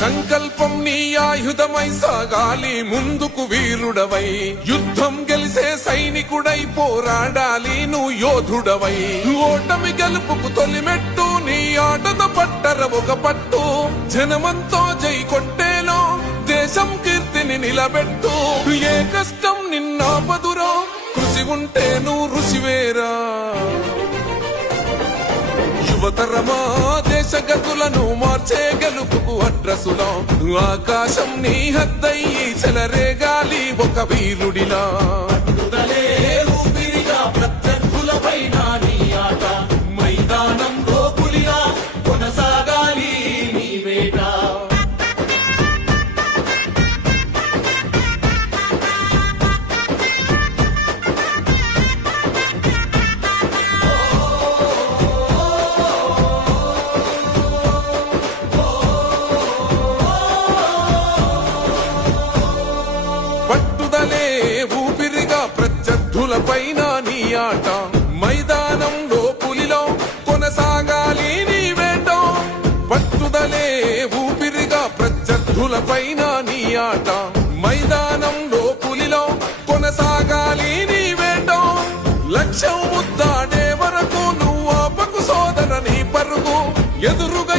సంకల్పం నీ ఆయుధమై సాగాలి ముందుకు వీరుడవై, యుద్ధం గెలిసే సైనికుడై పోరాడాలి నువ్వు యోధుడవై. ఓటమి గెలుపుకు తొలిమెట్టు నీ ఆటతో పట్టర ఒక పట్టు, జనమంతో జై కొట్టేలో దేశం కీర్తిని నిలబెట్టు. ఏ కష్టం నిన్నాపదురో కృషి ఉంటే నువ్వు రుచివేరా. యువతరమా దేశ గతులను మార్చే గెలుపుకు అడ్రసులా, ఆకాశం నీ హద్దయ్యి చెలరేగాలి ఒక వీరుడిలా. ప్రత్యర్థులపైన నీ ఆట, మైదానంలో పులిలా కొనసాగాలి నీ వేట. పట్టుదలే ఊపిరిగా ప్రత్యర్థులపైన నీ ఆట, మైదానంలో పులిలో కొనసాగాలి నీ వేట. పట్టుదలే ఊపిరిగా ప్రత్యర్థులపైన నీ ఆట, మైదానంలో పులిలో కొనసాగాలి నీ వేట. లక్ష్యం ముద్దాడే వరకు నువ్వు ఆపకు సోదర నీ పరుగు, ఎదురుగా